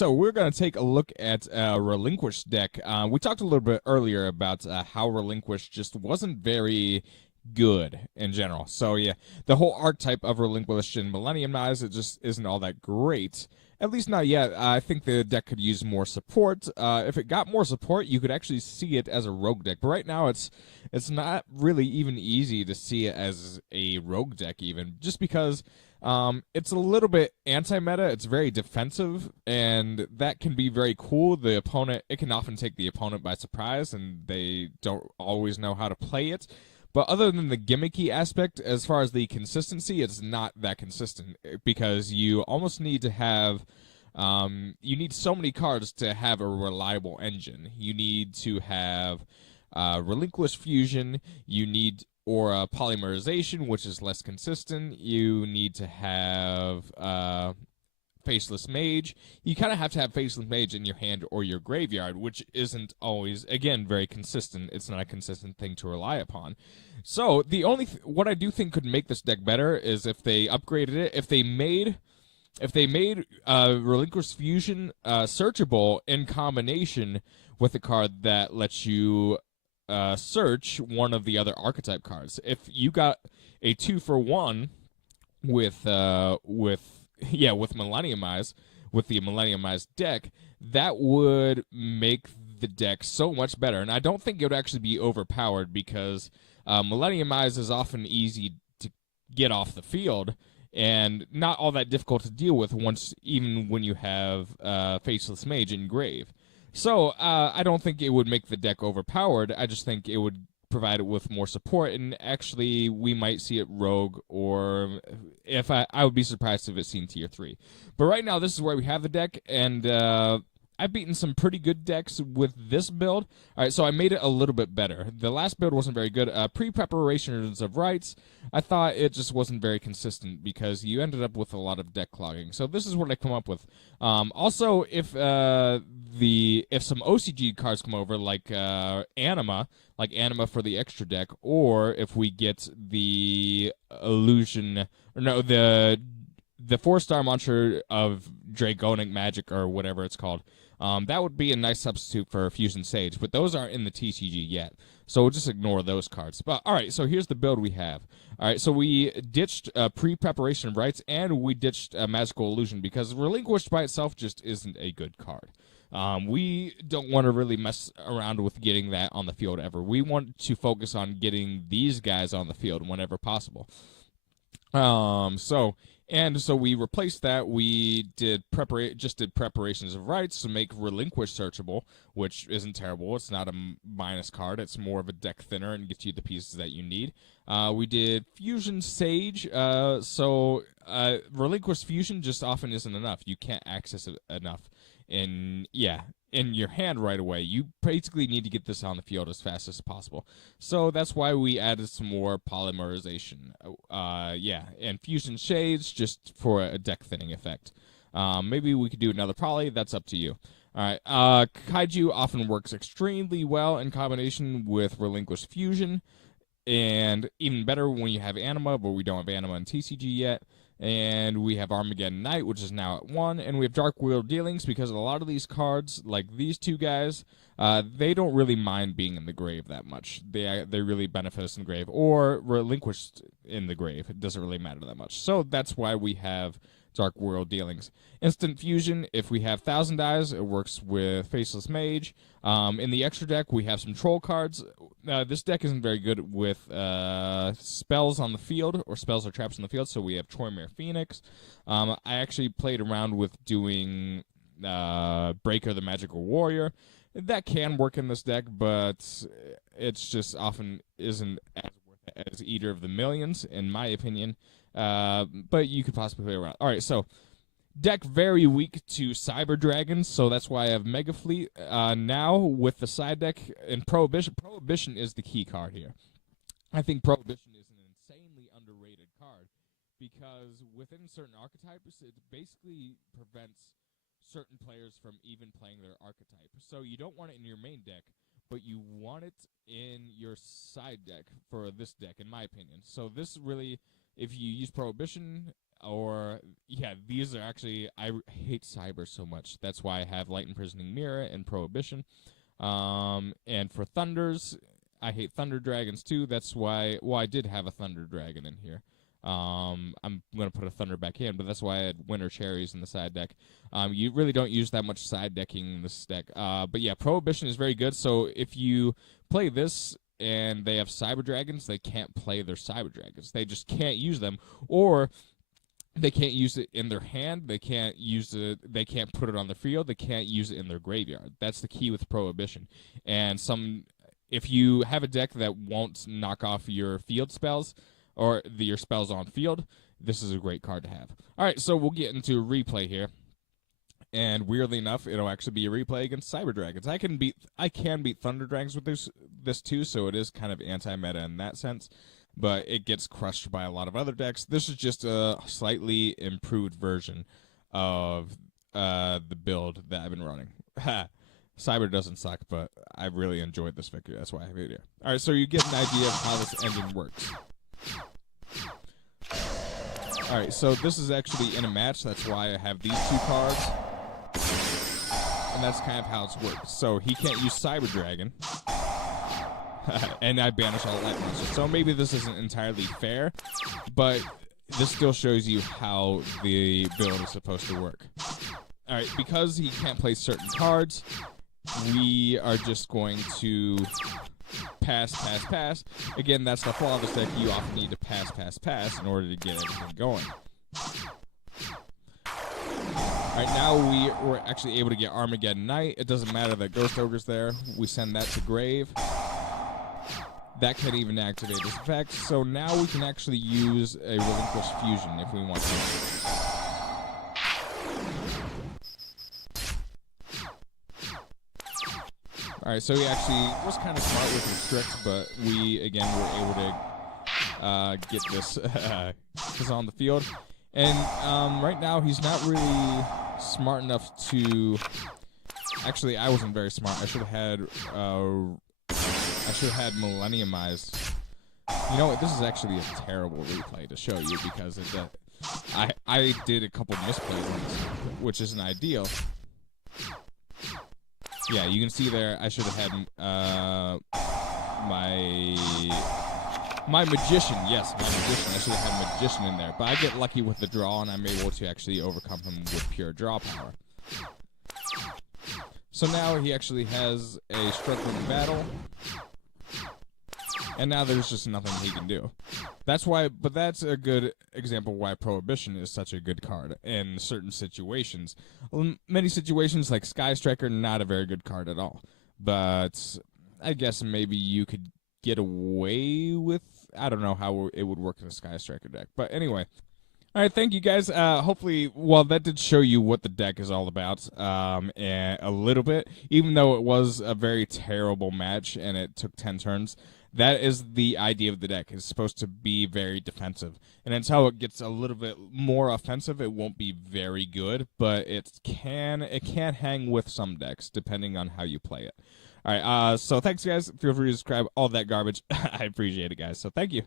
so we're going to take a look at Relinquished deck. We talked a little bit earlier about how Relinquished just wasn't very good in general. So yeah, the whole archetype of Relinquished and Millennium Eyes, it just isn't all that great. At least not yet. I think the deck could use more support. If it got more support, you could actually see it as a rogue deck. But right now, it's not really even easy to see it as a rogue deck, even just because it's a little bit anti-meta. It's very defensive, and that can be very cool. It can often take the opponent by surprise, and they don't always know how to play it. But other than the gimmicky aspect, as far as the consistency, it's not that consistent because you almost need to have. You need so many cards to have a reliable engine. You need to have Relinquished Fusion. You need or polymerization, which is less consistent. You need to have Faceless Mage. You kind of have to have Faceless Mage in your hand or your graveyard, which isn't always, again, very consistent. It's not a consistent thing to rely upon. So the only what I do think could make this deck better is if they upgraded it. If they made Relinquished Fusion searchable in combination with a card that lets you search one of the other archetype cards. If you got a 2-for-1 with Millennium Eyes, with the Millennium Eyes deck, that would make the deck so much better. And I don't think it would actually be overpowered because Millennium Eyes is often easy to get off the field and not all that difficult to deal with even when you have Faceless Mage in grave. So I don't think it would make the deck overpowered. I just think it would provide it with more support, and actually we might see it rogue, or if I would be surprised if it's seen tier 3. But right now this is where we have the deck, and I've beaten some pretty good decks with this build. All right, so I made it a little bit better. The last build wasn't very good. Pre-preparations of rights, I thought it just wasn't very consistent because you ended up with a lot of deck clogging. So this is what I come up with. Also, if some OCG cards come over, like Anima for the extra deck, or if we get the illusion, or no, the 4-star monster of Dragonic Magic or whatever it's called. That would be a nice substitute for Fusion Sage, but those aren't in the TCG yet. So we'll just ignore those cards. But all right, so here's the build we have. All right, so we ditched pre-preparation of rights, and we ditched Magical Illusion because Relinquished by itself just isn't a good card. We don't want to really mess around with getting that on the field ever. We want to focus on getting these guys on the field whenever possible. So we replaced that. We did preparations of rights to make Relinquished searchable, which isn't terrible. It's not a minus card. It's more of a deck thinner and gets you the pieces that you need. We did Fusion Sage. Relinquished Fusion just often isn't enough. You can't access it enough in your hand right away. You basically need to get this on the field as fast as possible. So that's why we added some more polymerization. And Fusion Shades just for a deck thinning effect. Maybe we could do another poly. That's up to you. All right. Kaiju often works extremely well in combination with Relinquished Fusion, and even better when you have Anima, but we don't have Anima in TCG yet. And we have Armageddon Knight, which is now at 1, and we have Dark Wheel Dealings because a lot of these cards, like these two guys, they don't really mind being in the grave that much. They really benefit us in the grave, or Relinquished in the grave. It doesn't really matter that much. So that's why we have Dark World Dealings. Instant Fusion, if we have Thousand Eyes, it works with Faceless Mage. In the extra deck, we have some Troll cards. This deck isn't very good with spells on the field, or spells or traps on the field, so we have Troymere Phoenix. I actually played around with doing Breaker the Magical Warrior. That can work in this deck, but it's just often isn't as worth it as Eater of the Millions, in my opinion. But you could possibly play around. All right, so deck very weak to Cyber Dragons, so that's why I have Mega Fleet now with the side deck. And Prohibition. Prohibition is the key card here. I think Prohibition is an insanely underrated card because within certain archetypes, it basically prevents certain players from even playing their archetype. So you don't want it in your main deck, but you want it in your side deck for this deck, in my opinion. So this really, if you use Prohibition, or yeah, these are actually, I hate Cyber so much. That's why I have Light Imprisoning Mirror and Prohibition. And for Thunders, I hate Thunder Dragons too. That's why, well, I did have a Thunder Dragon in here. I'm going to put a Thunder back in, but that's why I had Winter Cherries in the side deck. You really don't use that much side decking in this deck. But yeah, Prohibition is very good. So if you play this and they have Cyber Dragons, they can't play their Cyber Dragons. They just can't use them. Or they can't use it in their hand. They can't use it. They can't put it on the field. They can't use it in their graveyard. That's the key with Prohibition. And if you have a deck that won't knock off your field spells or your spells on field, this is a great card to have. All right, so we'll get into replay here. And weirdly enough, it'll actually be a replay against Cyber Dragons. I can beat Thunder Dragons with this too, so it is kind of anti-meta in that sense. But it gets crushed by a lot of other decks. This is just a slightly improved version of the build that I've been running. Cyber doesn't suck, but I really enjoyed this victory. That's why I have it here. All right, so you get an idea of how this engine works. All right, so this is actually in a match. That's why I have these two cards. And that's kind of how it's worked. So he can't use Cyber Dragon. And I banish all light monsters. So maybe this isn't entirely fair, but this still shows you how the build is supposed to work. All right, because he can't play certain cards, we are just going to pass. Again, that's the flaw of this deck. You often need to pass in order to get everything going. All right, now we're actually able to get Armageddon Knight. It doesn't matter that Ghost Ogre's there. We send that to grave. That can even activate this effect. So now we can actually use a Relinquished Fusion if we want to. Alright, so he actually was kind of smart with Restrict, but we, again, were able to get this on the field. And right now, he's not really smart enough to... Actually, I wasn't very smart. I should have had Millenniumized. You know what? This is actually a terrible replay to show you because I did a couple misplays on this, which isn't ideal. Yeah, you can see there I should have had my Magician. Yes, my Magician. I should have had Magician in there. But I get lucky with the draw, and I'm able to actually overcome him with pure draw power. So now he actually has a struggling battle. And now there's just nothing he can do. That's why, but that's a good example why Prohibition is such a good card in certain situations. Many situations like Sky Striker, not a very good card at all. But I guess maybe you could get away with, I don't know how it would work in a Sky Striker deck. But anyway. All right, thank you guys. Hopefully, well, that did show you what the deck is all about, and a little bit. Even though it was a very terrible match and it took 10 turns, that is the idea of the deck. It's supposed to be very defensive, and until it gets a little bit more offensive, it won't be very good. But it can hang with some decks depending on how you play it. All right, so thanks guys. Feel free to subscribe. All that garbage. I appreciate it, guys. So thank you.